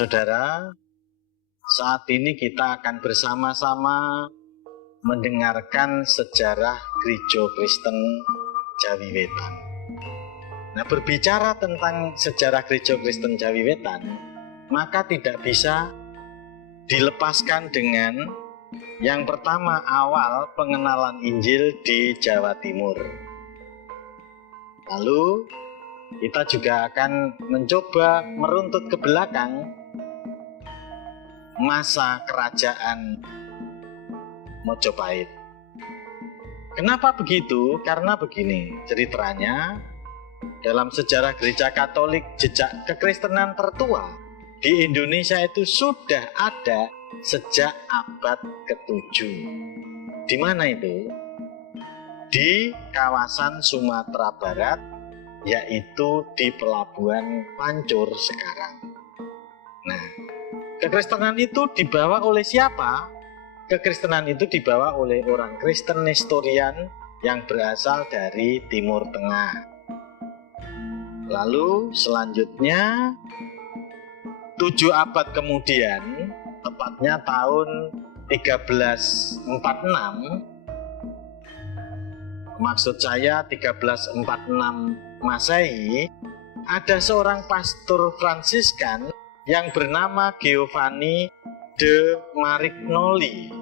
Saudara, saat ini kita akan bersama-sama mendengarkan sejarah Gereja Kristen Jawi Wetan. Nah, berbicara tentang sejarah Gereja Kristen Jawi Wetan, maka tidak bisa dilepaskan dengan yang pertama, awal pengenalan Injil di Jawa Timur. Lalu kita juga akan mencoba meruntut ke belakang masa kerajaan Mojopahit. Kenapa begitu? Karena begini ceritanya, dalam sejarah gereja Katolik, jejak kekristenan tertua di Indonesia itu sudah ada sejak abad ke-7. Di mana itu? Di kawasan Sumatera Barat, yaitu di Pelabuhan Pancur sekarang. Nah, kekristenan itu dibawa oleh siapa? Kekristenan itu dibawa oleh orang Kristen Nestorian yang berasal dari Timur Tengah. Lalu selanjutnya 7 abad kemudian, tepatnya tahun 1346, maksud saya 1346 Masehi, ada seorang pastor Fransiskan yang bernama Giovanni de Marignoli.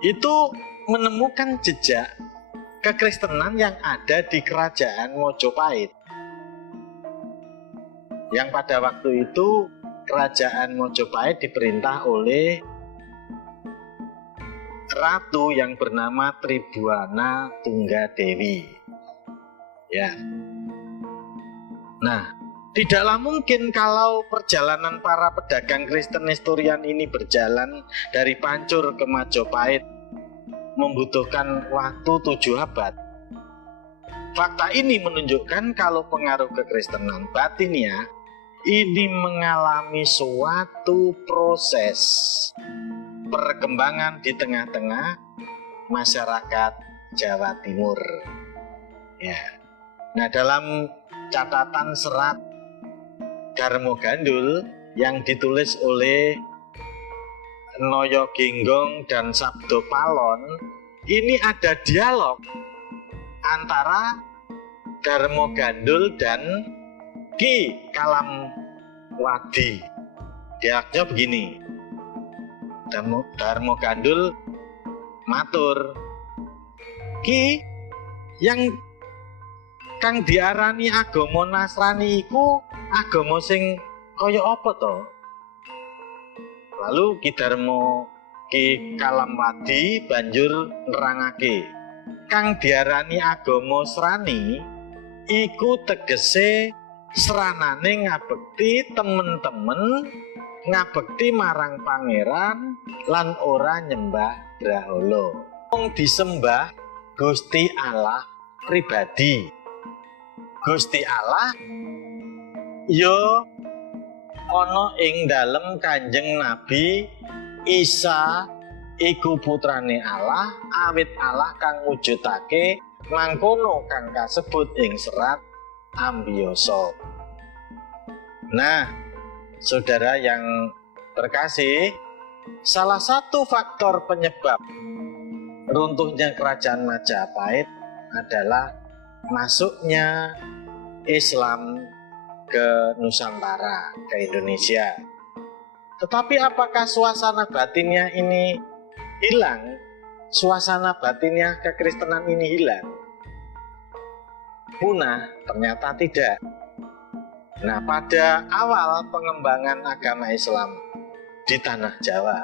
Itu menemukan jejak kekristenan yang ada di kerajaan Mojopahit. Yang pada waktu itu kerajaan Mojopahit diperintah oleh ratu yang bernama Tribuana Tunggadewi. Ya. Nah, tidaklah mungkin kalau perjalanan para pedagang Kristen Nestorian ini berjalan dari Pancur ke Majapahit membutuhkan waktu 7 abad. Fakta ini menunjukkan kalau pengaruh kekristenan batinnya ini mengalami suatu proses perkembangan di tengah-tengah masyarakat Jawa Timur. Ya. Nah, dalam catatan serat Darmo Gandul yang ditulis oleh Noyo Ginggong dan Sabdo Palon, ini ada dialog antara Darmo Gandul dan Ki Kalamwadi. Dialognya begini. Darmo Gandul matur, Ki, yang kang diarani agama Nasrani iku agama sing kaya apa to? Lalu Ki Kalamwadi banjur nerangake, kang diarani agama Srani iku tegese sranane ngabekti temen-temen, ngabekti marang pangeran lan ora nyembah brahala. Wong disembah Gusti Allah pribadi. Gusti Allah ya ana ing dalem Kanjeng Nabi Isa iku putrane Allah, awit Allah kang wujudake mangkono kang kasebut ing serat Ambiyasa. Nah, saudara yang terkasih, salah satu faktor penyebab runtuhnya kerajaan Majapahit adalah masuknya Islam ke Nusantara, ke Indonesia. Tetapi apakah suasana batinnya ini hilang? Suasana batinnya kekristenan ini hilang? Punah? Ternyata tidak. Nah, pada awal pengembangan agama Islam di tanah Jawa,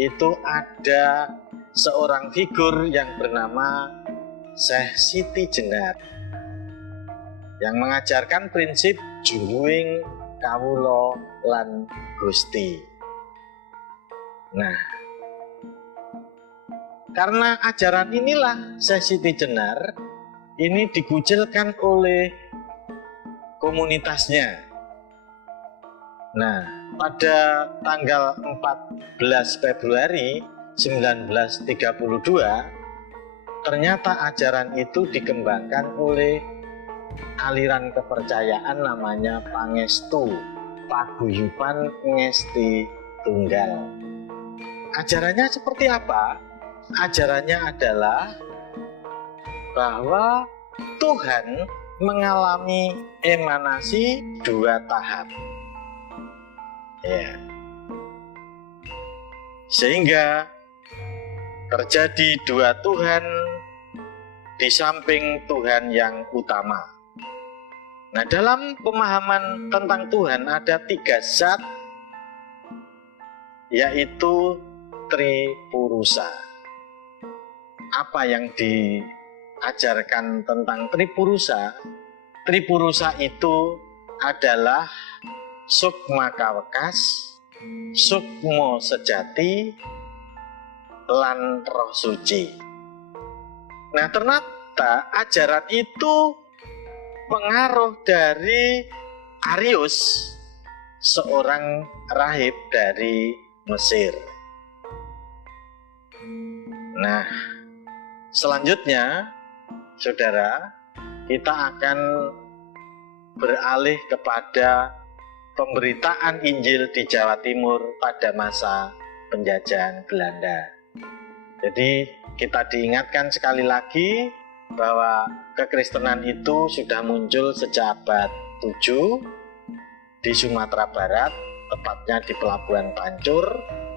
itu ada seorang figur yang bernama Syekh Siti Jenar yang mengajarkan prinsip juwing kawula lan Gusti. Nah, karena ajaran inilah Syekh Siti Jenar ini dikucilkan oleh komunitasnya. Nah, pada tanggal 14 Februari 1932 ternyata ajaran itu dikembangkan oleh aliran kepercayaan namanya Pangestu paguyuban ngesti tunggal. Ajarannya seperti apa? Ajarannya adalah bahwa Tuhan mengalami emanasi 2 tahap. Ya. Sehingga terjadi 2 Tuhan di samping Tuhan yang utama. Nah, dalam pemahaman tentang Tuhan ada 3 zat, yaitu Tripurusa. Apa yang diajarkan tentang Tripurusa? Tripurusa itu adalah sukma kawekas, sukmo sejati, lan roh suci. Nah, ternyata ajaran itu pengaruh dari Arius, seorang rahib dari Mesir. Nah, selanjutnya, saudara, kita akan beralih kepada pemberitaan Injil di Jawa Timur pada masa penjajahan Belanda. Jadi kita diingatkan sekali lagi bahwa kekristenan itu sudah muncul sejak abad 7 di Sumatera Barat, tepatnya di Pelabuhan Pancur,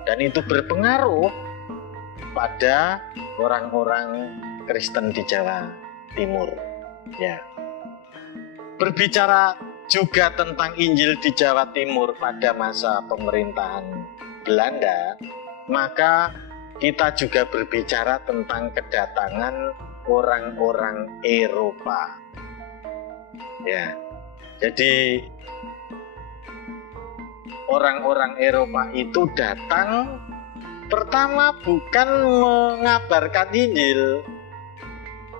dan itu berpengaruh pada orang-orang Kristen di Jawa Timur. Ya. Berbicara juga tentang Injil di Jawa Timur pada masa pemerintahan Belanda, maka kita juga berbicara tentang kedatangan orang-orang Eropa. Ya. Jadi orang-orang Eropa itu datang pertama bukan mengabarkan Injil.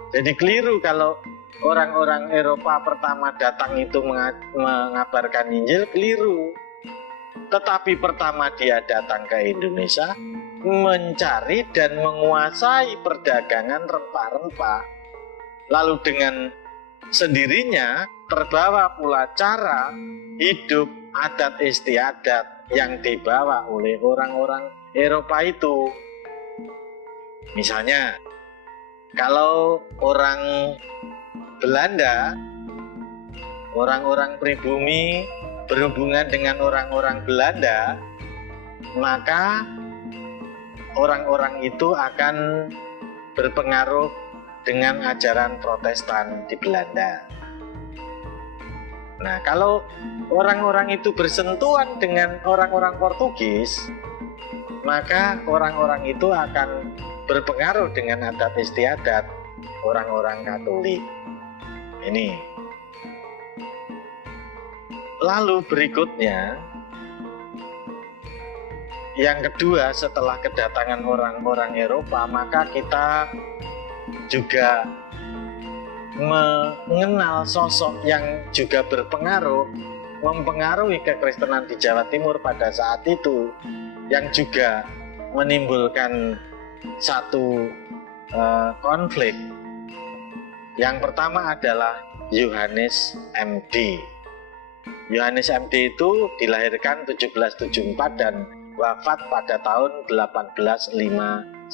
Jadi keliru kalau orang-orang Eropa pertama datang itu mengabarkan Injil, keliru. Tetapi pertama dia datang ke Indonesia mencari dan menguasai perdagangan rempah-rempah. Lalu dengan sendirinya terbawa pula cara hidup adat istiadat yang dibawa oleh orang-orang Eropa itu. Misalnya, kalau orang Belanda, orang-orang pribumi berhubungan dengan orang-orang Belanda, maka orang-orang itu akan berpengaruh dengan ajaran Protestan di Belanda. Nah, kalau orang-orang itu bersentuhan dengan orang-orang Portugis, maka orang-orang itu akan berpengaruh dengan adat istiadat orang-orang Katolik. Ini. Lalu berikutnya, yang kedua, setelah kedatangan orang-orang Eropa, maka kita juga mengenal sosok yang juga berpengaruh, mempengaruhi kekristenan di Jawa Timur pada saat itu, yang juga menimbulkan satu konflik. Yang pertama adalah Yohanes MD. Yohanes MD itu dilahirkan 1774 dan wafat pada tahun 1859.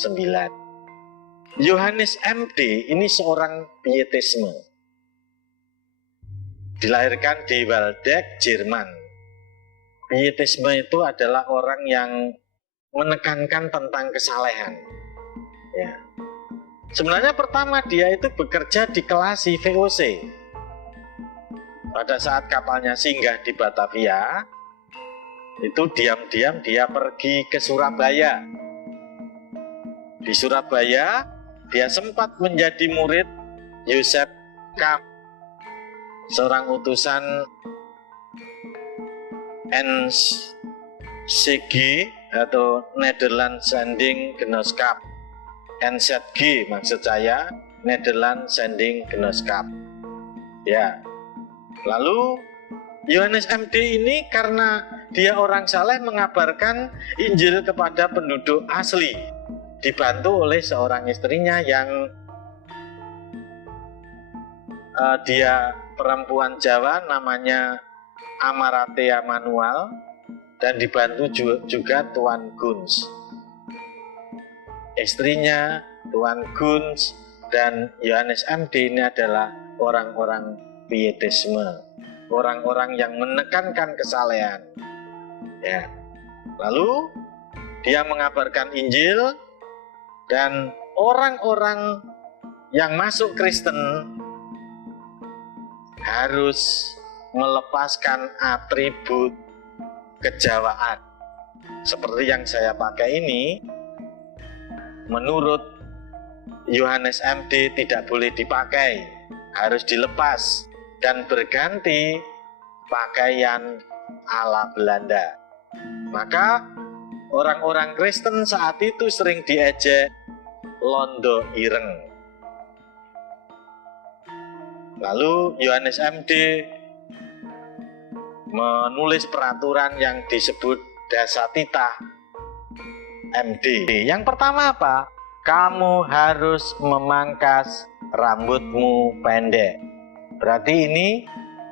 Yohanes MD ini seorang pietisme. Dilahirkan di Waldeck, Jerman. Pietisme itu adalah orang yang menekankan tentang kesalehan. Ya. Sebenarnya pertama dia itu bekerja di Kelasi VOC. Pada saat kapalnya singgah di Batavia, itu diam-diam dia pergi ke Surabaya. Di Surabaya, dia sempat menjadi murid Joseph Kamp, seorang utusan NCG atau Netherlands Sending Genootschap. NZG maksud saya, Netherlands Sending Genootschap. Ya. Lalu Yohanes MD ini karena dia orang saleh mengabarkan Injil kepada penduduk asli, dibantu oleh seorang istrinya yang dia perempuan Jawa namanya Amaratea Manual, dan dibantu juga Tuan Guns. Istrinya Tuan Guns dan Yohanes MD ini adalah orang-orang pietisme, orang-orang yang menekankan kesalehan. Ya. Lalu dia mengabarkan Injil, dan orang-orang yang masuk Kristen harus melepaskan atribut kejawaan. Seperti yang saya pakai ini, menurut Yohanes MD tidak boleh dipakai, harus dilepas dan berganti pakaian ala Belanda. Maka orang-orang Kristen saat itu sering diejek londo ireng. Lalu Yohanes MD menulis peraturan yang disebut Dasatita MD. Yang pertama apa? Kamu harus memangkas rambutmu pendek. Berarti ini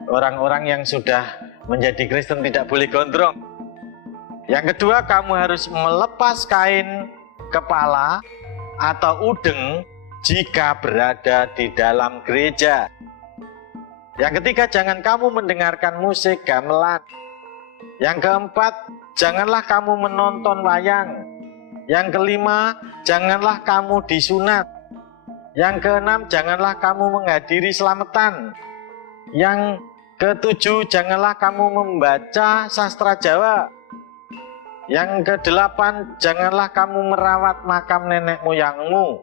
orang-orang yang sudah menjadi Kristen tidak boleh gondrong. Yang kedua, kamu harus melepas kain kepala atau udeng jika berada di dalam gereja. Yang ketiga, jangan kamu mendengarkan musik gamelan. Yang keempat, janganlah kamu menonton wayang. Yang kelima, janganlah kamu disunat. Yang keenam, janganlah kamu menghadiri selamatan. Yang ketujuh, janganlah kamu membaca sastra Jawa. Yang kedelapan, janganlah kamu merawat makam nenek moyangmu.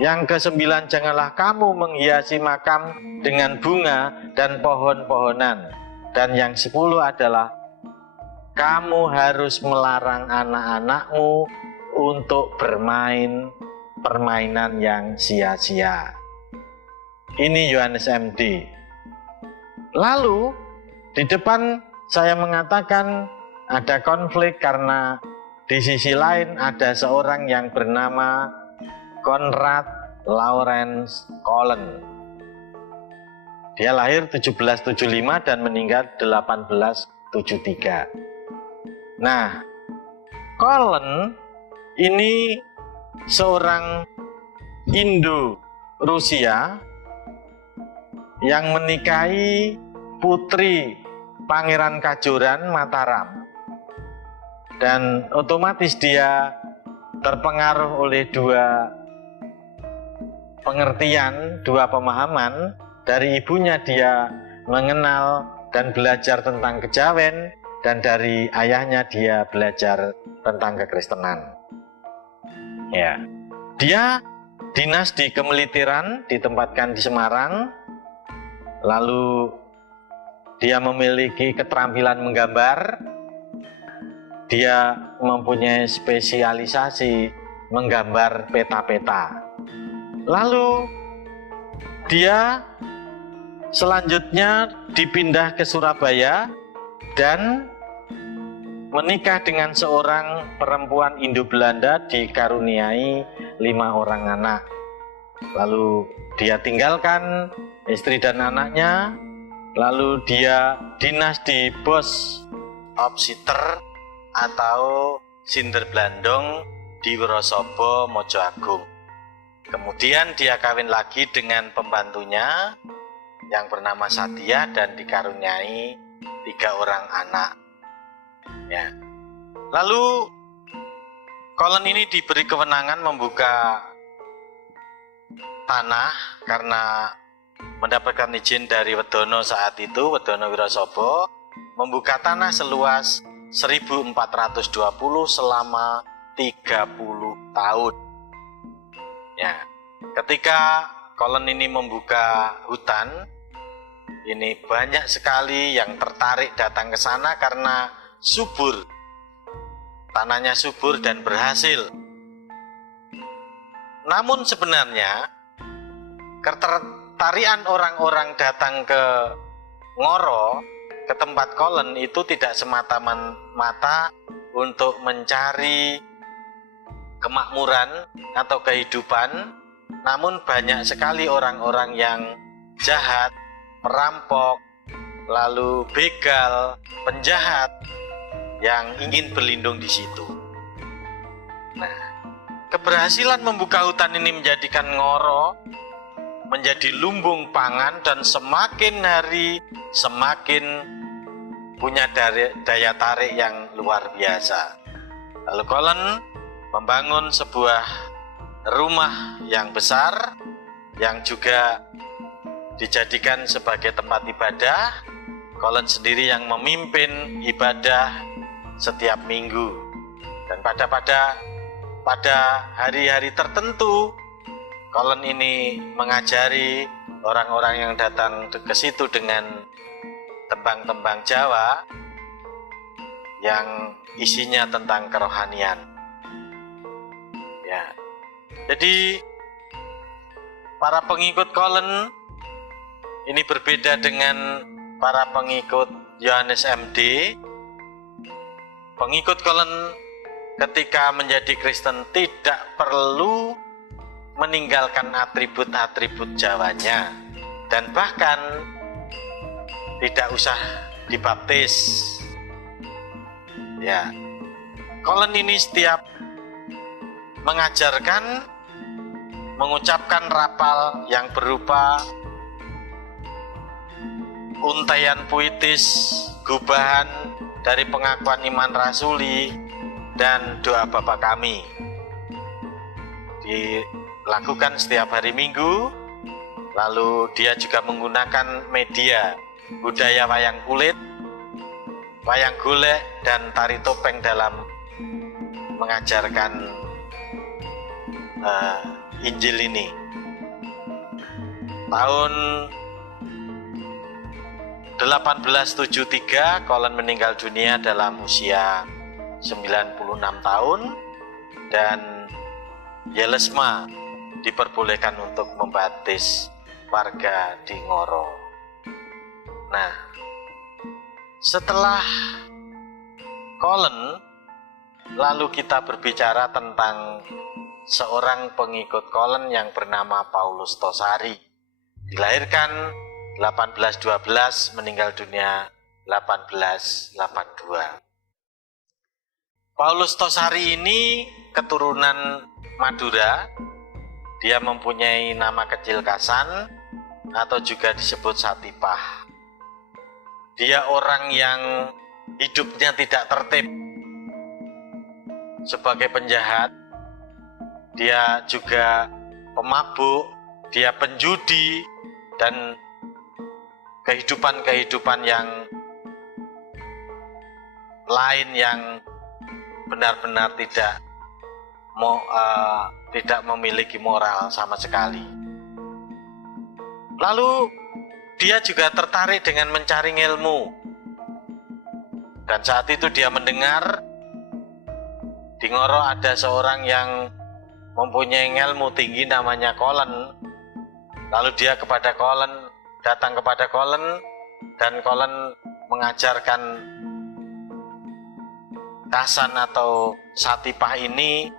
Yang kesembilan, janganlah kamu menghiasi makam dengan bunga dan pohon-pohonan. Dan yang 10 adalah kamu harus melarang anak-anakmu untuk bermain permainan yang sia-sia. Ini Yohanes MD. Lalu di depan saya mengatakan ada konflik karena di sisi lain ada seorang yang bernama Konrad Lawrence Collen. Dia lahir 1775 dan meninggal 1873. Nah, Collen ini seorang Indo-Rusia yang menikahi putri Pangeran Kajoran Mataram. Dan otomatis dia terpengaruh oleh dua pengertian, dua pemahaman. Dari ibunya dia mengenal dan belajar tentang kejawen, dan dari ayahnya dia belajar tentang kekristenan. Ya, dia dinas di kemiliteran, ditempatkan di Semarang. Lalu dia memiliki keterampilan menggambar. Dia mempunyai spesialisasi menggambar peta-peta. Lalu dia selanjutnya dipindah ke Surabaya dan menikah dengan seorang perempuan Indo-Belanda, dikaruniai 5 orang anak. Lalu dia tinggalkan istri dan anaknya, lalu dia dinas di Bos Opsiter atau Sinderblandong di Wonosobo, Mojo Agung. Kemudian dia kawin lagi dengan pembantunya yang bernama Satya dan dikaruniai 3 orang anak. Ya. Lalu Collen ini diberi kewenangan membuka tanah karena mendapatkan izin dari Wedono saat itu, Wedono Wirosobo, membuka tanah seluas 1420 selama 30 tahun. Ya, ketika Collen ini membuka hutan, ini banyak sekali yang tertarik datang ke sana karena subur. Tanahnya subur dan berhasil. Namun sebenarnya ketertarikan orang-orang datang ke Ngoro, ke tempat Collen itu tidak semata-mata untuk mencari kemakmuran atau kehidupan, namun banyak sekali orang-orang yang jahat, perampok, lalu begal, penjahat yang ingin berlindung di situ. Nah, keberhasilan membuka hutan ini menjadikan Ngoro menjadi lumbung pangan dan semakin hari semakin punya daya tarik yang luar biasa. Lalu Cullen membangun sebuah rumah yang besar yang juga dijadikan sebagai tempat ibadah. Cullen sendiri yang memimpin ibadah setiap minggu. Dan pada hari-hari tertentu, Cullen ini mengajari orang-orang yang datang ke situ dengan tembang-tembang Jawa yang isinya tentang kerohanian. Ya. Jadi para pengikut Cullen ini berbeda dengan para pengikut Yohanes MD. Pengikut Cullen ketika menjadi Kristen tidak perlu meninggalkan atribut-atribut Jawanya dan bahkan tidak usah dibaptis. Ya, Cullen ini setiap mengajarkan, mengucapkan rapal yang berupa untaian puitis, gubahan dari pengakuan iman rasuli dan doa Bapa Kami. Dilakukan setiap hari Minggu. Lalu dia juga menggunakan media budaya wayang kulit, wayang golek, dan tari topeng dalam mengajarkan Injil ini. Tahun 1873 Cullen meninggal dunia dalam usia 96 tahun dan Yelesma diperbolehkan untuk membaptis warga di Ngoro. Nah, setelah Cullen, lalu kita berbicara tentang seorang pengikut Cullen yang bernama Paulus Tosari. Dilahirkan 1812, meninggal dunia 1882. Paulus Tosari ini keturunan Madura. Dia mempunyai nama kecil Kasan atau juga disebut Satipah. Dia orang yang hidupnya tidak tertib. Sebagai penjahat, dia juga pemabuk, dia penjudi, dan kehidupan-kehidupan yang lain yang benar-benar tidak memiliki moral sama sekali. Lalu dia juga tertarik dengan mencari ilmu. Dan saat itu dia mendengar di Ngoro ada seorang yang mempunyai ilmu tinggi namanya Cullen. Lalu dia datang kepada Cullen, dan Cullen mengajarkan Kasan atau Satipah ini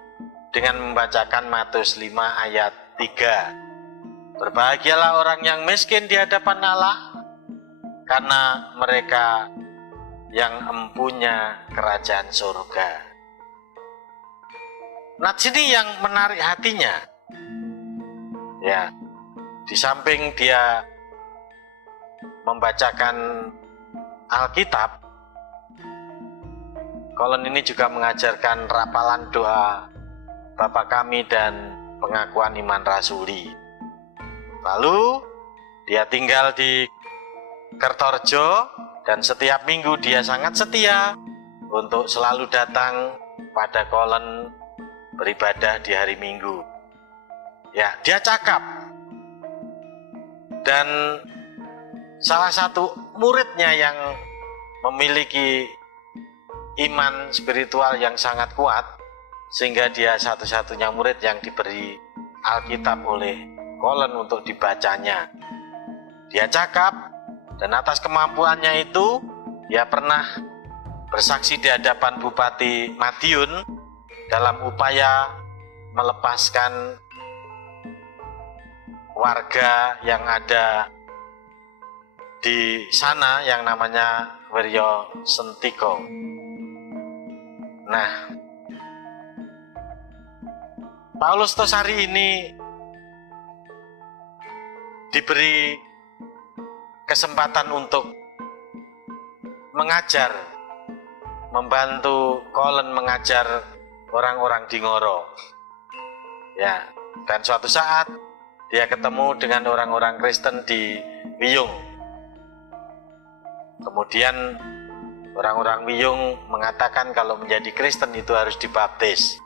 dengan membacakan Matius 5 ayat 3. Berbahagialah orang yang miskin di hadapan Allah, karena mereka yang empunya kerajaan surga. Nah, sini yang menarik hatinya. Ya, di samping dia membacakan Alkitab, Cullen ini juga mengajarkan rapalan doa Bapa Kami dan pengakuan iman rasuli. Lalu dia tinggal di Kertorejo dan setiap minggu dia sangat setia untuk selalu datang pada Cullen beribadah di hari Minggu. Ya, dia cakap. Dan salah satu muridnya yang memiliki iman spiritual yang sangat kuat, sehingga dia satu-satunya murid yang diberi Alkitab oleh Cullen untuk dibacanya. Dia cakap, dan atas kemampuannya itu dia pernah bersaksi di hadapan Bupati Madiun dalam upaya melepaskan warga yang ada di sana yang namanya Wirya Sentika. Nah, Paulus Tosari ini diberi kesempatan untuk mengajar, membantu Kolen mengajar orang-orang di Ngoro. Ya, dan suatu saat dia ketemu dengan orang-orang Kristen di Wiyung. Kemudian orang-orang Wiyung mengatakan kalau menjadi Kristen itu harus dibaptis.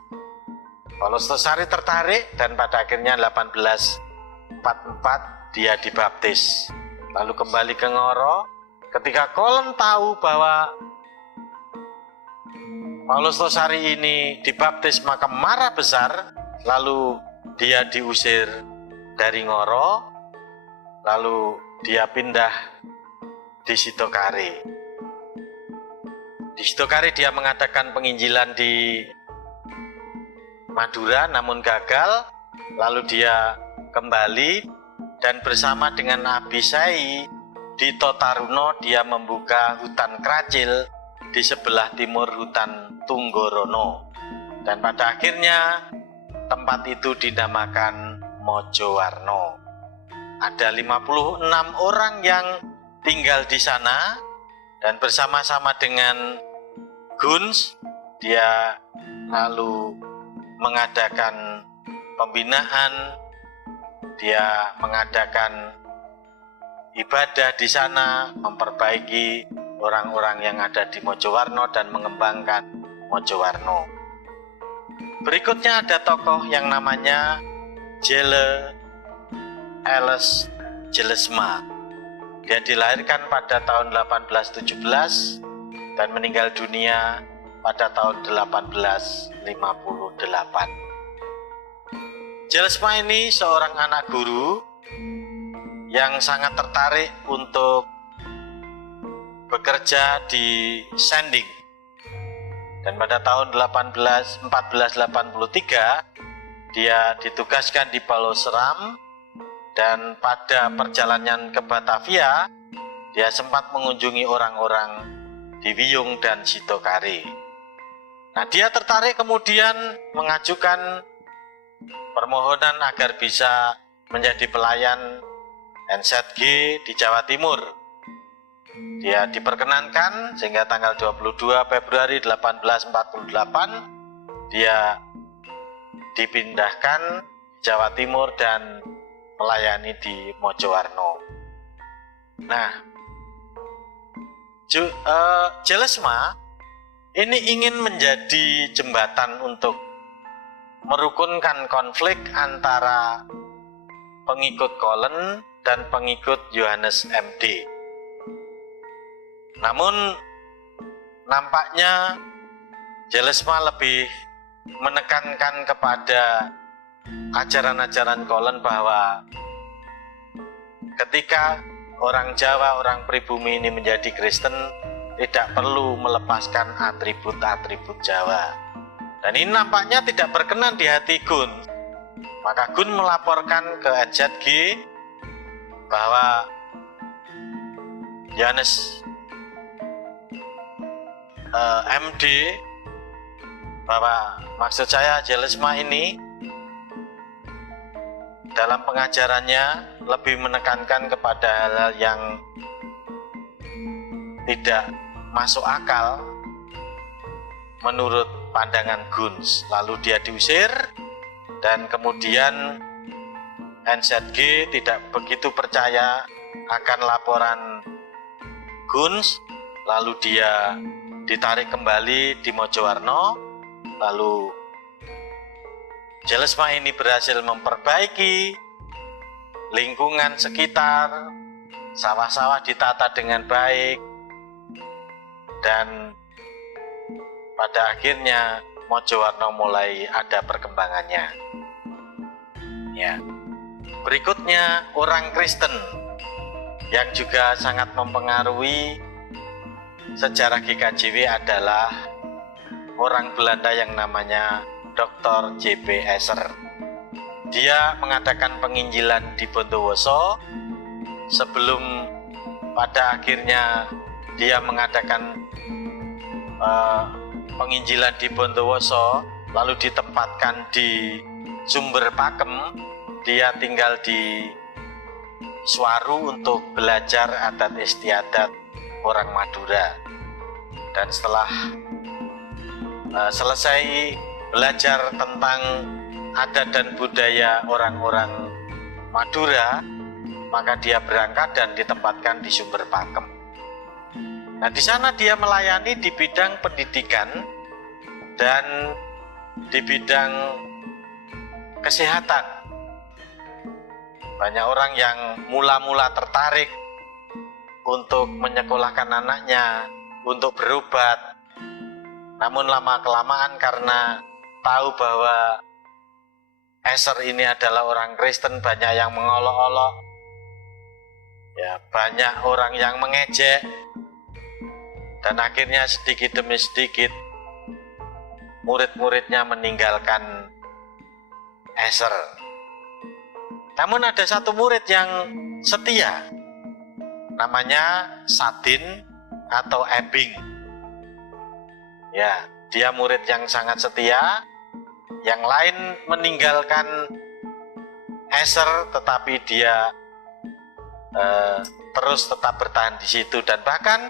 Paulus Tosari tertarik dan pada akhirnya 1844 dia dibaptis. Lalu kembali ke Ngoro. Ketika Kolen tahu bahwa Paulus Tosari ini dibaptis, maka marah besar. Lalu dia diusir dari Ngoro. Lalu dia pindah di Sitokari. Di Sitokari dia mengadakan penginjilan di Madura namun gagal. Lalu dia kembali dan bersama dengan Abisai di Totaruno dia membuka hutan Kracil di sebelah timur hutan Tunggorono. Dan pada akhirnya tempat itu dinamakan Mojowarno. Ada 56 orang yang tinggal di sana dan bersama-sama dengan Guns dia lalu mengadakan pembinaan, dia mengadakan ibadah di sana, memperbaiki orang-orang yang ada di Mojowarno dan mengembangkan Mojowarno. Berikutnya ada tokoh yang namanya Jelle Eles Jelesma. Dia dilahirkan pada tahun 1817 dan meninggal dunia pada tahun 1858. Jelesma ini seorang anak guru yang sangat tertarik untuk bekerja di Sending. Dan pada tahun 1483 dia ditugaskan di Pulau Seram, dan pada perjalanan ke Batavia dia sempat mengunjungi orang-orang di Wiyung dan Sitokari. Nah, dia tertarik kemudian mengajukan permohonan agar bisa menjadi pelayan NZG di Jawa Timur. Dia diperkenankan sehingga tanggal 22 Februari 1848 dia dipindahkan Jawa Timur dan melayani di Mojowarno. Nah, Jelesma ini ingin menjadi jembatan untuk merukunkan konflik antara pengikut Kolen dan pengikut Yohanes MD. Namun nampaknya Jelesma lebih menekankan kepada ajaran-ajaran Kolen bahwa ketika orang Jawa, orang pribumi ini menjadi Kristen, tidak perlu melepaskan atribut-atribut Jawa. Dan ini nampaknya tidak berkenan di hati Gun. Maka Gun melaporkan ke NZG bahwa Yohanes MD, bahwa maksud saya Jelesma ini dalam pengajarannya lebih menekankan kepada hal-hal yang tidak masuk akal menurut pandangan Guns. Lalu dia diusir dan kemudian NZG tidak begitu percaya akan laporan Guns. Lalu dia ditarik kembali di Mojowarno. Lalu Jelesma ini berhasil memperbaiki lingkungan sekitar, sawah-sawah ditata dengan baik, dan pada akhirnya Mojowarno mulai ada perkembangannya. Ya. Berikutnya orang Kristen yang juga sangat mempengaruhi sejarah GKJW adalah orang Belanda yang namanya Dr. J.B. Esser. Dia mengadakan penginjilan di Bondowoso sebelum pada akhirnya dia mengadakan penginjilan di Bondowoso, lalu ditempatkan di Sumber Pakem. Dia tinggal di Swaru untuk belajar adat istiadat orang Madura. Dan setelah selesai belajar tentang adat dan budaya orang-orang Madura, maka dia berangkat dan ditempatkan di Sumber Pakem. Nah, di sana dia melayani di bidang pendidikan dan di bidang kesehatan. Banyak orang yang mula-mula tertarik untuk menyekolahkan anaknya, untuk berobat. Namun lama-kelamaan karena tahu bahwa Eser ini adalah orang Kristen, banyak yang mengolok-olok, ya, banyak orang yang mengejek, dan akhirnya sedikit demi sedikit murid-muridnya meninggalkan Eser. Namun ada satu murid yang setia, namanya Sadin atau Ebing. Ya, dia murid yang sangat setia. Yang lain meninggalkan Eser, tetapi dia terus tetap bertahan di situ, dan bahkan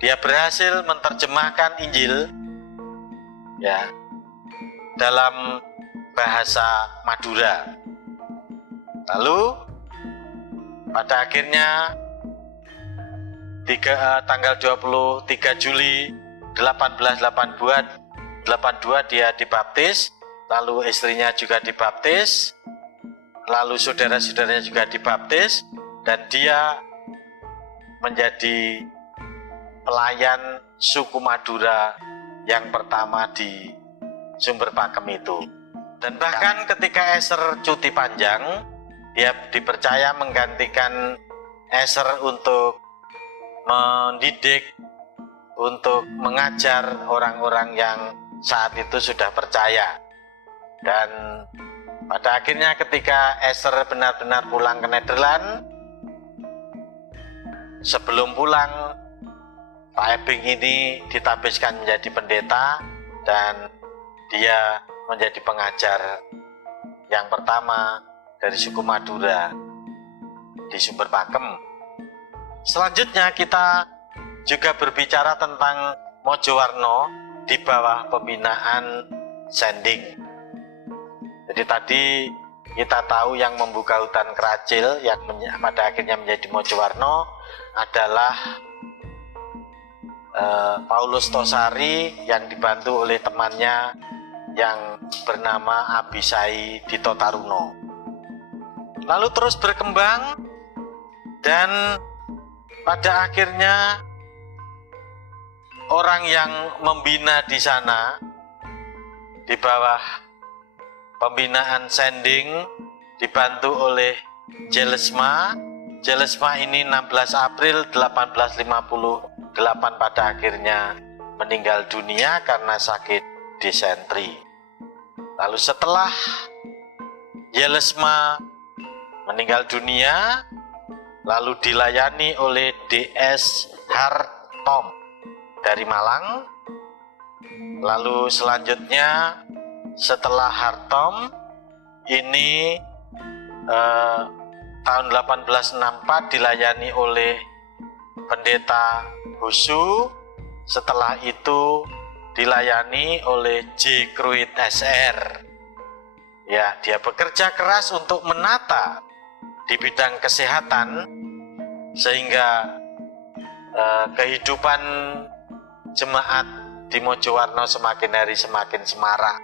dia berhasil menerjemahkan Injil, ya, dalam bahasa Madura. Lalu pada akhirnya tanggal 23 Juli 1882 dia dibaptis, lalu istrinya juga dibaptis, lalu saudara-saudaranya juga dibaptis, dan dia menjadi pelayan suku Madura yang pertama di Sumber Pakem itu. Dan bahkan ketika Eser cuti panjang, dia dipercaya menggantikan Eser untuk mendidik, untuk mengajar orang-orang yang saat itu sudah percaya. Dan pada akhirnya ketika Eser benar-benar pulang ke Nederland, sebelum pulang Pak Ebing ini ditabiskan menjadi pendeta, dan dia menjadi pengajar yang pertama dari suku Madura di Sumber Pakem. Selanjutnya kita juga berbicara tentang Mojowarno di bawah pembinaan Sending. Jadi tadi kita tahu yang membuka hutan Keracil yang pada akhirnya menjadi Mojowarno adalah Paulus Tosari yang dibantu oleh temannya yang bernama Abisai Dito Taruno. Lalu terus berkembang, dan pada akhirnya orang yang membina di sana di bawah pembinaan Sending dibantu oleh Jelesma. Jelesma ini 16 April 1858 pada akhirnya meninggal dunia karena sakit disentri. Lalu setelah Jelesma meninggal dunia, lalu dilayani oleh DS Hartom dari Malang. Lalu selanjutnya setelah Hartom ini tahun 1864 dilayani oleh Pendeta Husu. Setelah itu dilayani oleh J. Kruit SR. Ya, dia bekerja keras untuk menata di bidang kesehatan sehingga kehidupan jemaat di Mojowarno semakin hari semakin semarak.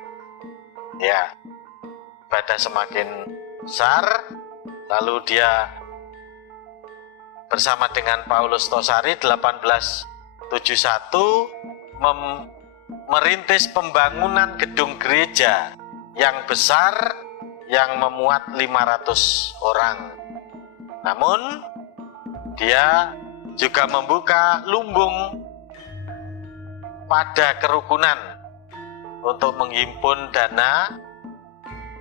Ya, ibadah semakin besar. Lalu dia bersama dengan Paulus Tosari 1871 merintis pembangunan gedung gereja yang besar yang memuat 500 orang. Namun dia juga membuka lumbung pada kerukunan untuk menghimpun dana.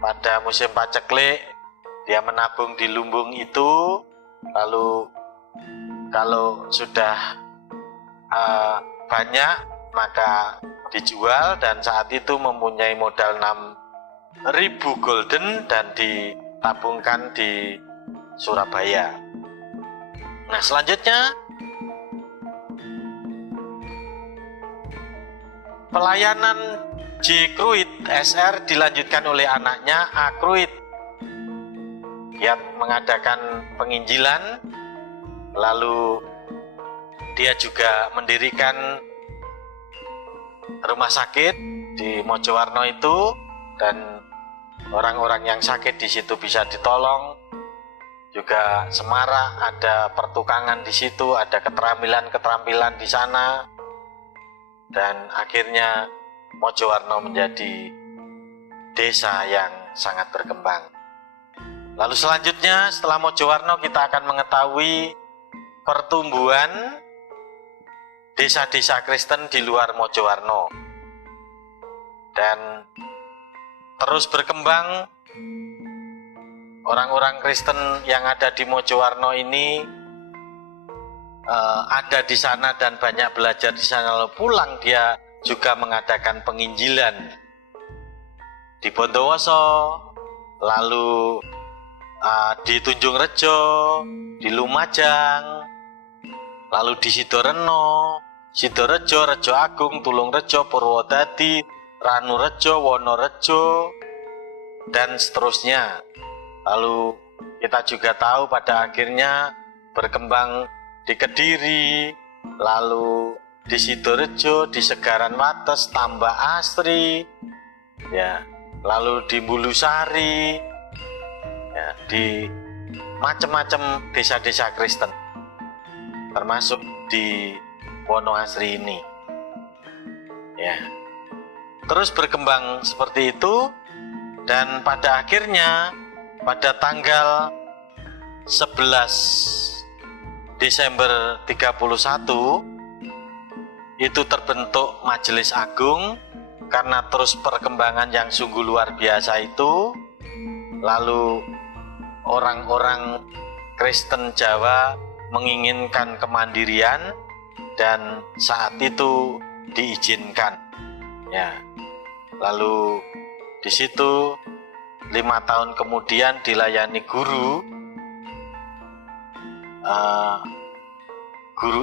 Pada musim paceklik dia menabung di lumbung itu, lalu kalau sudah banyak maka dijual, dan saat itu mempunyai modal 6.000 gulden dan ditabungkan di Surabaya. Nah, selanjutnya pelayanan J. Kruit SR dilanjutkan oleh anaknya A. Kruit yang mengadakan penginjilan, lalu dia juga mendirikan rumah sakit di Mojowarno itu, dan orang-orang yang sakit di situ bisa ditolong. Juga semarak, ada pertukangan di situ, ada keterampilan di sana, dan akhirnya Mojowarno menjadi desa yang sangat berkembang. Lalu selanjutnya setelah Mojowarno kita akan mengetahui pertumbuhan desa-desa Kristen di luar Mojowarno, dan terus berkembang. Orang-orang Kristen yang ada di Mojowarno ini ada di sana dan banyak belajar di sana, lalu pulang dia juga mengadakan penginjilan di Bondowoso, lalu di Tunjungrejo, di Lumajang, lalu di Sidoreno, Sidorejo, Rejo Agung, Tulungrejo, Purwodadi, Ranurejo, Wonorejo, dan seterusnya. Lalu kita juga tahu pada akhirnya berkembang di Kediri, lalu di Sidorejo, di Segaran Wates, Tambak Asri, ya, lalu di Bulusari, ya, di macam-macam desa-desa Kristen, termasuk di Wonoasri ini, ya. Terus berkembang seperti itu, dan pada akhirnya pada tanggal 11 Desember 31 itu terbentuk Majelis Agung karena terus perkembangan yang sungguh luar biasa itu. Lalu orang-orang Kristen Jawa menginginkan kemandirian, dan saat itu diizinkan, ya. Lalu di situ 5 tahun kemudian dilayani guru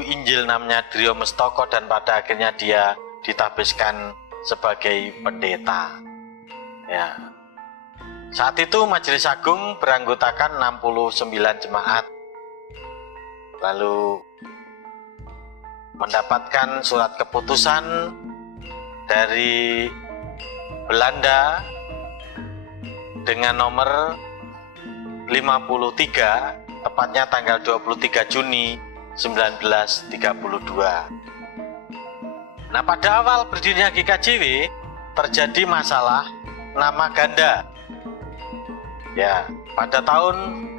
Injil namanya Drio Mestoko, dan pada akhirnya dia ditabiskan sebagai pendeta, ya. Saat itu Majelis Agung beranggotakan 69 jemaat, lalu mendapatkan surat keputusan dari Belanda dengan nomor 53, tepatnya tanggal 23 Juni 1932. Nah, pada awal berdirinya GKJW terjadi masalah nama ganda. Ya, pada tahun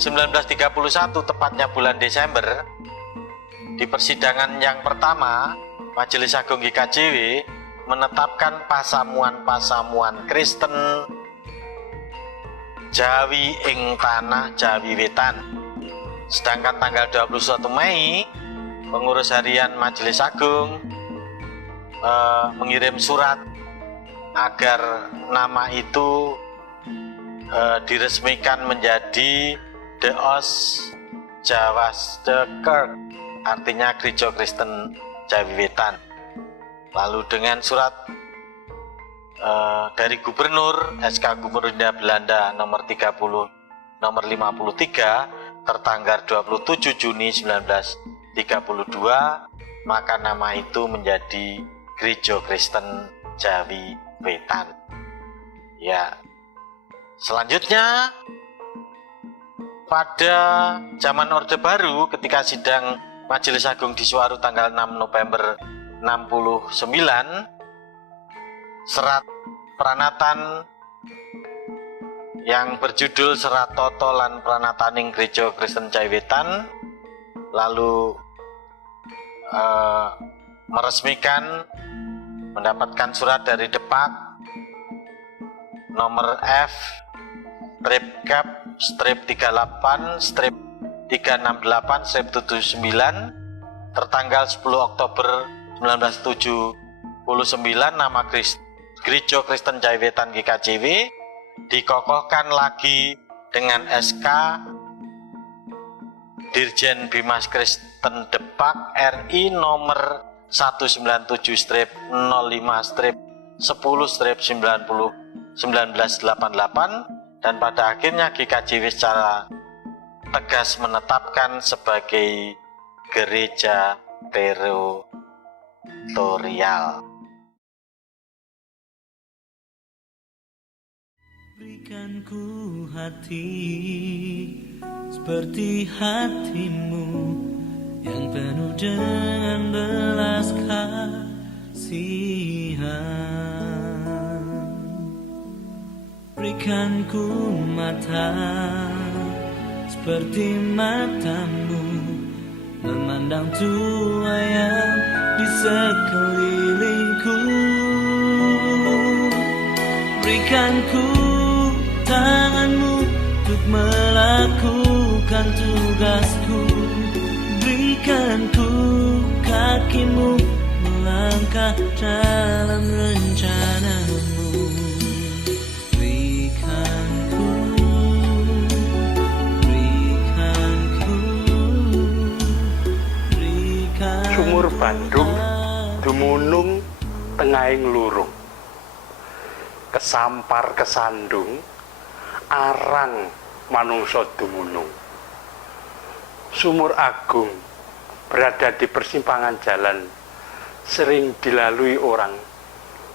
1931, tepatnya bulan Desember, di persidangan yang pertama, Majelis Agung GKJW menetapkan pasamuan-pasamuan Kristen Jawi ing tanah Jawi Wetan. Sedangkan tanggal 21 Mei pengurus harian Majelis Agung mengirim surat agar nama itu diresmikan menjadi The Os Jawas The Kerk, artinya Gereja Kristen Jawi Wetan. Lalu dengan surat dari Gubernur, SK Gubernur Hindia Belanda nomor 53 tertanggal 27 Juni 1932, maka nama itu menjadi Gereja Kristen Jawi Wetan. Ya. Selanjutnya pada zaman Orde Baru, ketika sidang Majelis Agung di Suwaru tanggal 6 November 69, serat pranatan yang berjudul Serat Toto lan Pranataning Gereja Kristen Jawi Wetan lalu meresmikan, mendapatkan surat dari Depak nomor F strip cap strip 38 strip 368/79 tertanggal 10 Oktober 1979 nama Gereja Kristen Jaya Wetan GKJW dikokohkan lagi dengan SK Dirjen Bimas Kristen Depak RI nomor 197/05/10/1988 dan pada akhirnya GKJW secara tegas menetapkan sebagai gereja teritorial. Berikan ku hati seperti hatimu yang penuh dengan belas kasihan. Berikan ku mata seperti matamu memandang Tua yang di sekelilingku. Berikan ku tanganmu untuk melakukan tugasku. Berikan ku kakimu melangkah dalam rencanamu. Sumur Bandung dumunung tengahing lurung, kesampar kesandung arang manungsa dumunung. Sumur agung berada di persimpangan jalan, sering dilalui orang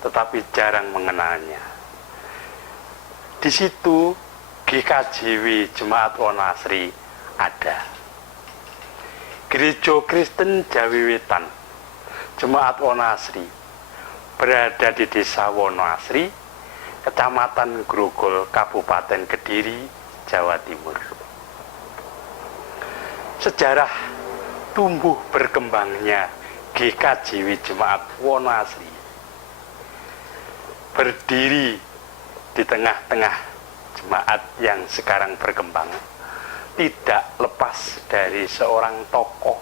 tetapi jarang mengenalnya. Di situ GKJW Jemaat Wonoasri ada. Gereja Kristen Jaya Wetan Jemaat Wonoasri berada di Desa Wonoasri, Kecamatan Grogol, Kabupaten Kediri, Jawa Timur. Sejarah tumbuh berkembangnya GKJW Jemaat Wonoasri berdiri di tengah-tengah jemaat yang sekarang berkembang tidak lepas dari seorang tokoh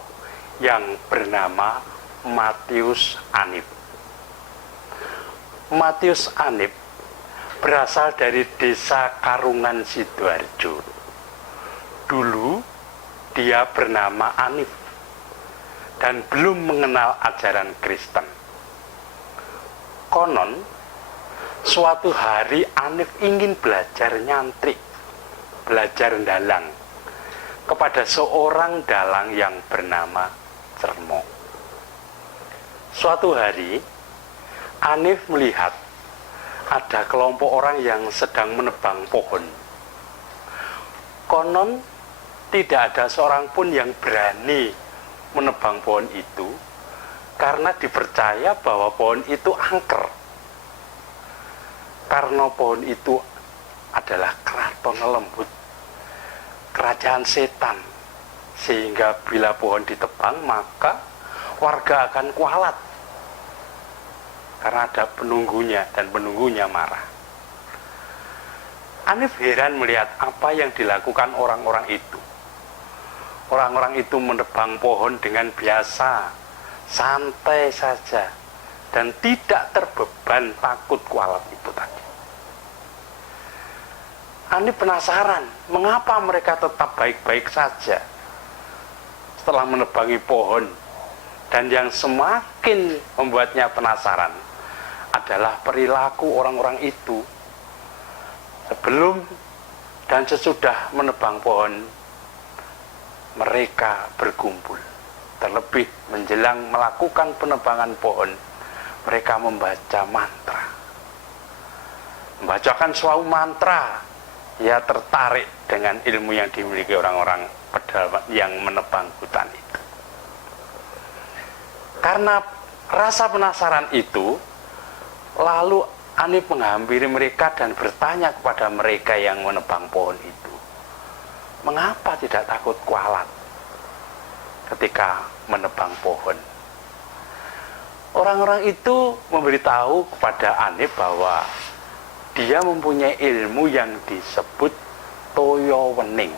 yang bernama Matius Anip. Matius Anip berasal dari Desa Karungan Sidoarjo. Dulu dia bernama Anip dan belum mengenal ajaran Kristen. Konon suatu hari Anip ingin belajar nyantrik, belajar dalang kepada seorang dalang yang bernama Cermo. Suatu hari, Anif melihat ada kelompok orang yang sedang menebang pohon. Konon, tidak ada seorang pun yang berani menebang pohon itu karena dipercaya bahwa pohon itu angker. Karena pohon itu adalah keraton lembut, kerajaan setan, sehingga bila pohon ditebang maka warga akan kualat karena ada penunggunya dan penunggunya marah. Anif heran melihat apa yang dilakukan orang-orang itu. Orang-orang itu menebang pohon dengan biasa, santai saja, dan tidak terbeban takut kualat itu tadi. Anif penasaran, mengapa mereka tetap baik-baik saja setelah menebangi pohon. Dan yang semakin membuatnya penasaran adalah perilaku orang-orang itu sebelum dan sesudah menebang pohon. Mereka berkumpul, terlebih menjelang melakukan penebangan pohon, mereka membaca mantra, membacakan suatu mantra. Ia tertarik dengan ilmu yang dimiliki orang-orang pedalaman yang menebang hutan itu. Karena rasa penasaran itu, lalu Anif menghampiri mereka dan bertanya kepada mereka yang menebang pohon itu, mengapa tidak takut kualat ketika menebang pohon? Orang-orang itu memberitahu kepada Anif bahwa dia mempunyai ilmu yang disebut toyo wening.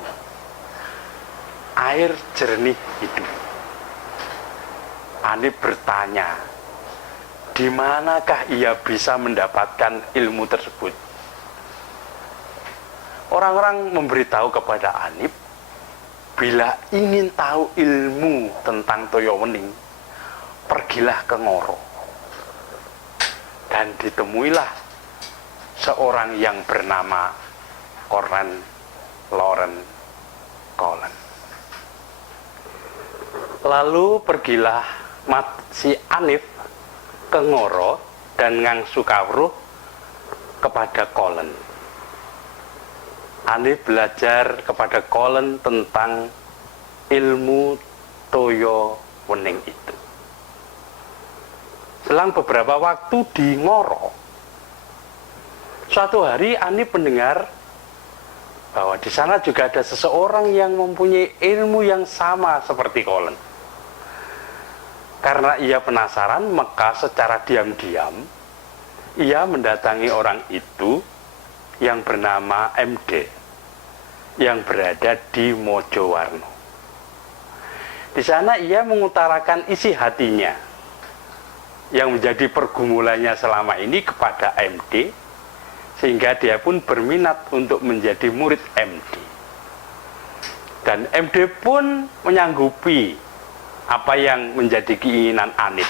air jernih hidup. Anip bertanya, di manakah ia bisa mendapatkan ilmu tersebut? Orang-orang memberitahu kepada Anip, bila ingin tahu ilmu tentang toyo wening, pergilah ke Ngoro. Dan ditemuilah seorang yang bernama Lawrence Collen. Lalu pergilah si Anip ke Ngoro dan ngangsu kawruh kepada Collen. Anip belajar kepada Collen tentang ilmu toyo wening itu. Selang beberapa waktu di Ngoro, suatu hari Anip mendengar bahwa di sana juga ada seseorang yang mempunyai ilmu yang sama seperti Collen. Karena ia penasaran, maka secara diam-diam ia mendatangi orang itu yang bernama MD yang berada di Mojowarno. Di sana ia mengutarakan isi hatinya yang menjadi pergumulannya selama ini kepada MD, sehingga dia pun berminat untuk menjadi murid MD. Dan MD pun menyanggupi apa yang menjadi keinginan Anip,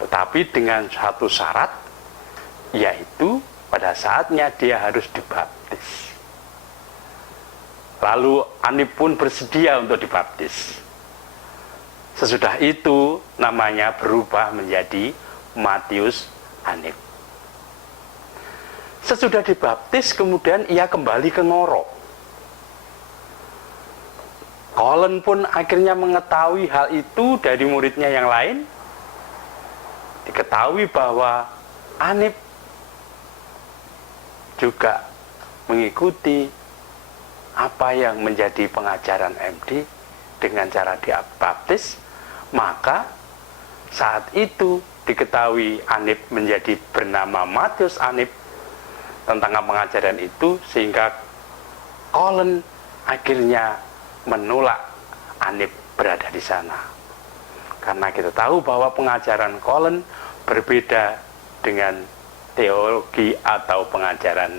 tetapi dengan satu syarat, yaitu pada saatnya dia harus dibaptis. Lalu Anip pun bersedia untuk dibaptis. Sesudah itu namanya berubah menjadi Matius Anip. Sesudah dibaptis kemudian ia kembali ke Ngoro. Collen pun akhirnya mengetahui hal itu dari muridnya yang lain. Diketahui bahwa Anip juga mengikuti apa yang menjadi pengajaran MD dengan cara dibaptis, maka saat itu diketahui Anip menjadi bernama Matius Anip tentang pengajaran itu, sehingga Collen akhirnya menolak Anip berada di sana. Karena kita tahu bahwa pengajaran Collen berbeda dengan teologi atau pengajaran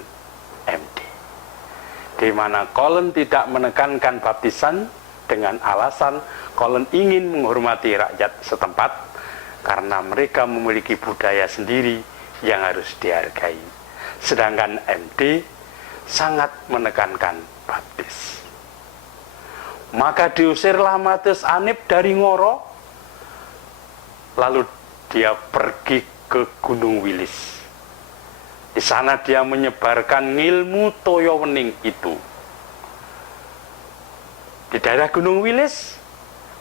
MD, di mana Collen tidak menekankan baptisan dengan alasan Collen ingin menghormati rakyat setempat karena mereka memiliki budaya sendiri yang harus dihargai. Sedangkan MD sangat menekankan baptis. Maka diusirlah Matius Anip dari Ngoro, lalu dia pergi ke Gunung Wilis. Di sana dia menyebarkan ilmu toyo wening itu. Di daerah Gunung Wilis,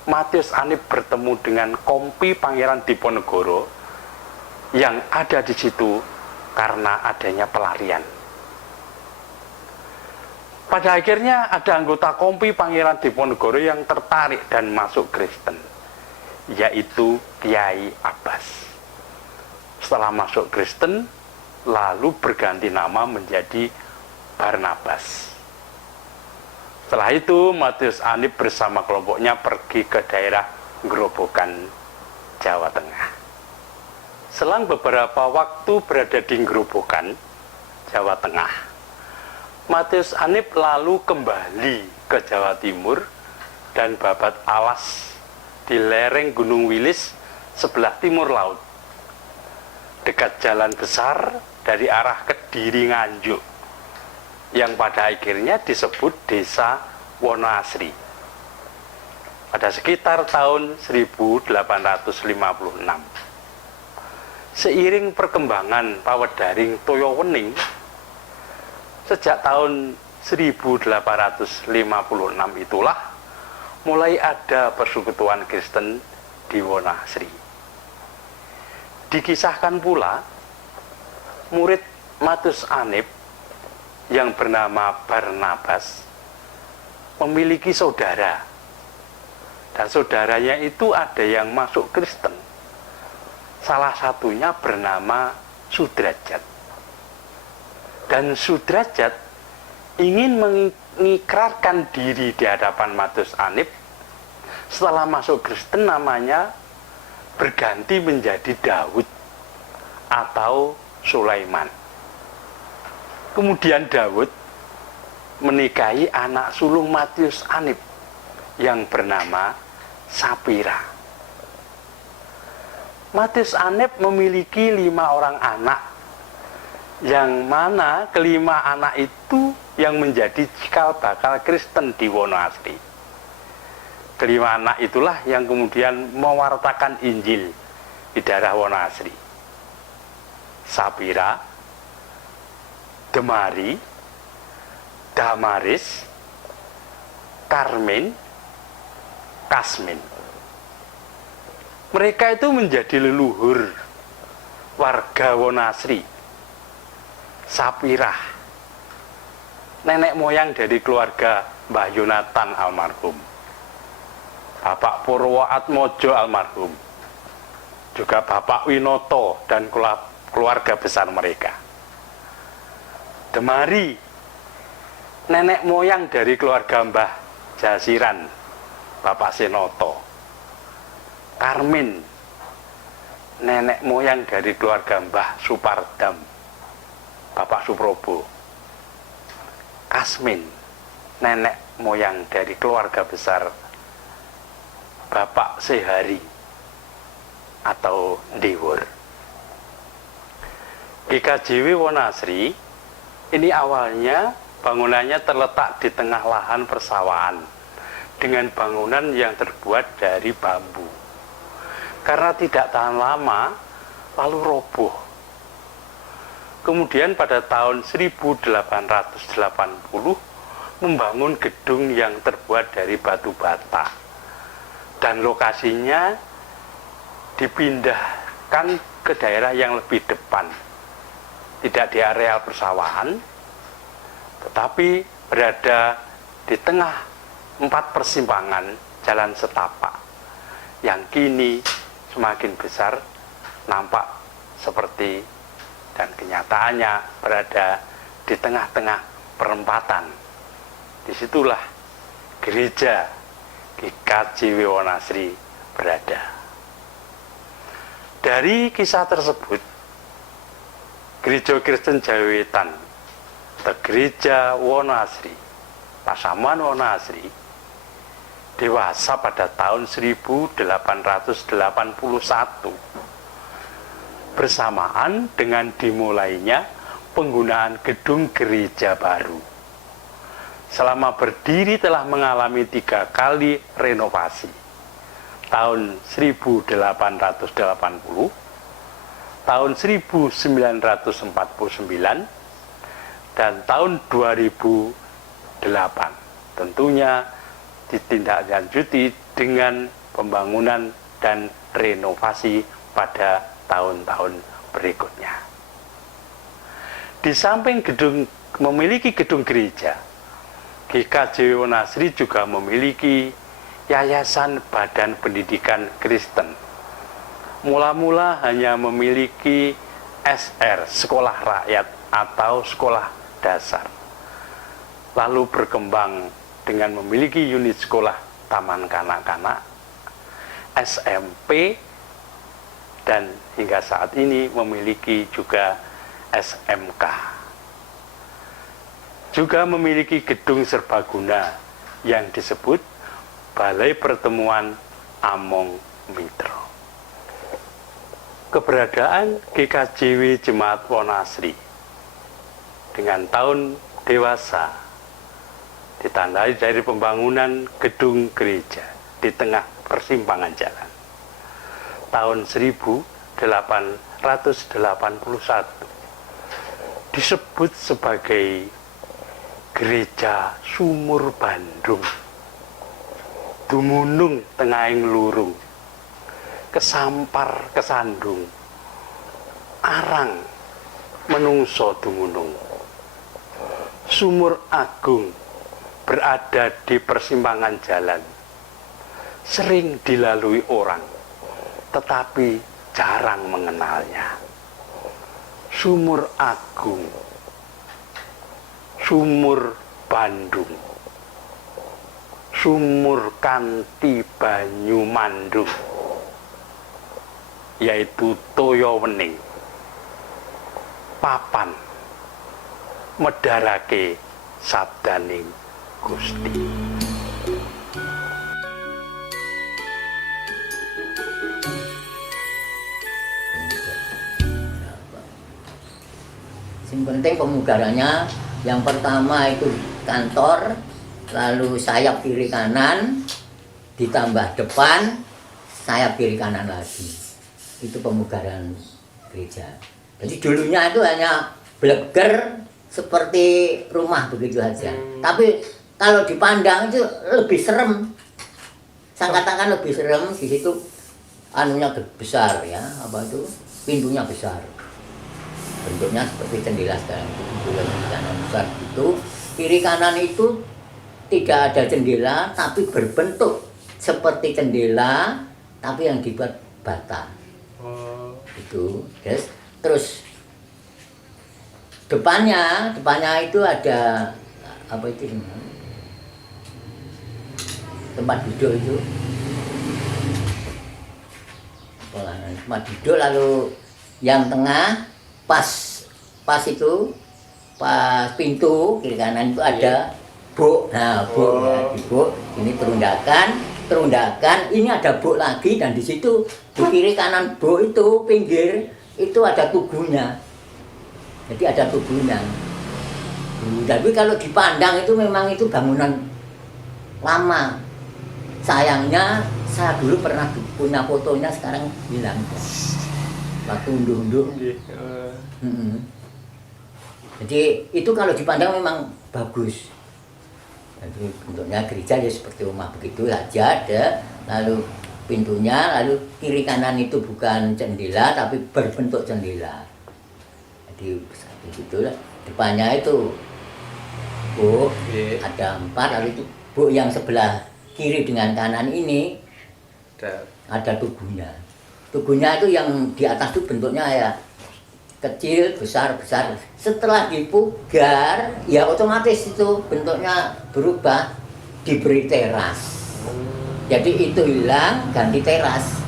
Matius Anip bertemu dengan Kompi Pangeran Diponegoro yang ada di situ karena adanya pelarian. Pada akhirnya ada anggota Kompi Pangeran Diponegoro yang tertarik dan masuk Kristen, yaitu Kiai Abbas. Setelah masuk Kristen, lalu berganti nama menjadi Barnabas. Setelah itu Matius Anip bersama kelompoknya pergi ke daerah Grobogan, Jawa Tengah. Selang beberapa waktu berada di Grobogan, Jawa Tengah, Matius Anip lalu kembali ke Jawa Timur dan babat alas di lereng Gunung Wilis sebelah timur laut, dekat jalan besar dari arah Kediri Nganjuk, yang pada akhirnya disebut Desa Wonoasri. Pada sekitar tahun 1856, seiring perkembangan pawedharing toyo wening, sejak tahun 1856 itulah mulai ada persekutuan Kristen di Wonoasri. Dikisahkan pula, murid Matius Anip yang bernama Barnabas memiliki saudara, dan saudaranya itu ada yang masuk Kristen. Salah satunya bernama Sudrajat, dan Sudrajat ingin mengikrarkan diri di hadapan Matius Anip. Setelah masuk Kristen namanya berganti menjadi Daud atau Sulaiman. Kemudian Daud menikahi anak sulung Matius Anip yang bernama Sapira. Matius Anip memiliki 5 orang anak, yang mana kelima anak itu yang menjadi cikal bakal Kristen di Wonoasri. Kelima anak itulah yang kemudian mewartakan Injil di daerah Wonoasri. Sapira, Demari, Damaris, Karmin, Kasmin. Mereka itu menjadi leluhur warga Wonoasri. Sapira, nenek moyang dari keluarga Mbah Yonatan almarhum, Bapak Purwoatmojo almarhum, juga Bapak Winoto dan keluarga besar mereka. Demari, nenek moyang dari keluarga Mbah Jasiran, Bapak Senoto. Karmin, nenek moyang dari keluarga Mbah Supardam, Bapak Suprobo. Kasmin, nenek moyang dari keluarga besar Bapak Sehari atau Dewur. GKJW Wonoasri ini awalnya bangunannya terletak di tengah lahan persawahan dengan bangunan yang terbuat dari bambu. Karena tidak tahan lama, lalu roboh. Kemudian pada tahun 1880 membangun gedung yang terbuat dari batu bata, dan lokasinya dipindahkan ke daerah yang lebih depan, tidak di areal persawahan, tetapi berada di tengah 4 persimpangan jalan setapak yang kini semakin besar, nampak seperti dan kenyataannya berada di tengah-tengah perempatan. Disitulah gereja GKJW Wonoasri berada. Dari kisah tersebut, Gereja Kristen Jawi Wetan atau Gereja Wonoasri, Pasamuan Wonoasri, dewasa pada tahun 1881 bersamaan dengan dimulainya penggunaan gedung gereja baru. Selama berdiri telah mengalami 3 kali renovasi. Tahun 1880, tahun 1949, dan tahun 2008. Tentunya ditindaklanjuti dengan pembangunan dan renovasi pada tahun-tahun berikutnya. Di samping memiliki gedung gereja, GKJW Wonoasri juga memiliki Yayasan Badan Pendidikan Kristen. Mula-mula hanya memiliki SR, Sekolah Rakyat atau Sekolah Dasar. Lalu berkembang dengan memiliki unit sekolah Taman Kanak-kanak, SMP, dan hingga saat ini memiliki juga SMK. Juga memiliki gedung serbaguna yang disebut Balai Pertemuan Among Mitro. Keberadaan GKJW Jemaat Wonoasri dengan tahun dewasa ditandai dari pembangunan gedung gereja di tengah persimpangan jalan. Tahun 1881 disebut sebagai Gereja Sumur Bandung, dumunung tengahing lurung, kesampar kesandung, arang menungso dumunung. Sumur agung berada di persimpangan jalan, sering dilalui orang, tetapi jarang mengenalnya. Sumur agung, sumur Bandung, sumur kanthi banyu mandung, yaitu toya wening, papan medharake sabdaning Gusti. Yang penting pemugarannya, yang pertama itu kantor, lalu sayap kiri kanan, ditambah depan, sayap kiri kanan lagi. Itu pemugaran gereja. Jadi dulunya itu hanya bleger seperti rumah begitu saja. Tapi kalau dipandang itu lebih serem. Saya katakan lebih serem, di situ anunya besar ya, apa itu? Pintunya besar. Bentuknya seperti jendela sekarang, pintu kanan besar itu. Kiri kanan itu tidak ada jendela, tapi berbentuk seperti jendela, tapi yang dibuat bata. Itu, terus depannya itu ada apa itu? Tempat duduk itu. Tempat duduk, lalu yang tengah pas itu pas pintu kiri kanan itu ada buk. Nah, buk ya, di buk ini terundakan, ini ada buk lagi, dan di situ di kiri kanan buk itu pinggir itu ada tubuhnya. Jadi ada tubuhnya. Tapi kalau dipandang itu memang itu bangunan lama. Sayangnya saya dulu pernah punya fotonya, sekarang hilang. Waktu unduh-unduh. Jadi itu kalau dipandang memang bagus. Jadi bentuknya gereja ya seperti rumah begitu saja ada. Lalu pintunya, lalu kiri kanan itu bukan jendela tapi berbentuk jendela. Jadi begitu lah. Depannya itu buk, ada 4, lalu itu buk yang sebelah kiri dengan kanan ini ada tubuhnya. Tubuhnya itu yang di atas itu bentuknya ya kecil, besar. Setelah dipugar, ya otomatis itu bentuknya berubah, diberi teras. Jadi itu hilang, ganti teras.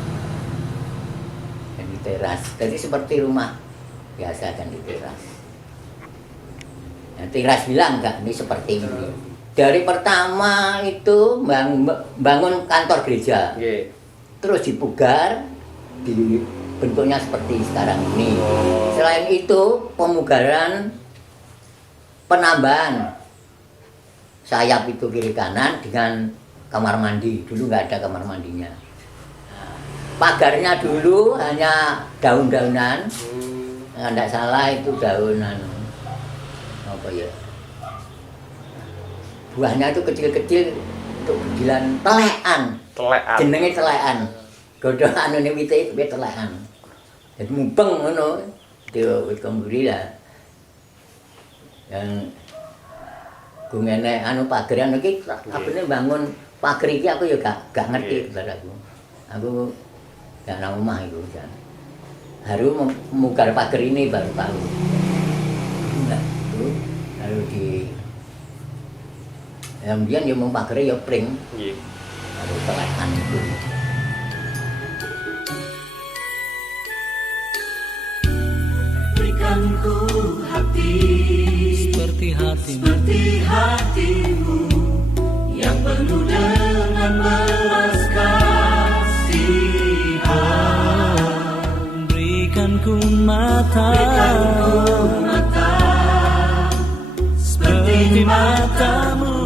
Jadi seperti rumah biasa, ganti teras. Nah, teras hilang enggak, ini seperti ini. Dari pertama itu bangun kantor gereja, terus dipugar, bentuknya seperti sekarang ini. Selain itu pemugaran, penambahan sayap itu kiri kanan dengan kamar mandi. Dulu nggak ada kamar mandinya. Nah, pagarnya dulu hanya daun-daunan. Nggak salah itu daunan apa ya? Buahnya itu kecil-kecil untuk bilang telekan. Jenenge telekan. Godhong anune wite itu telekan. Jadi mubeng ngono. Itu wit kemburi lah. Yang gungene anu pageran iki abene bangun pager iki aku ya gak ngerti baraku. Aku gak nang omah iku jan. Haru memugar pager ini baru tahu. Nah, itu lalu di kemudian dia mau pagernya ya pring. Lalu telekan itu. Ku hati seperti hatimu yang penuh dengan belas kasihan. Berikan ku mata seperti matamu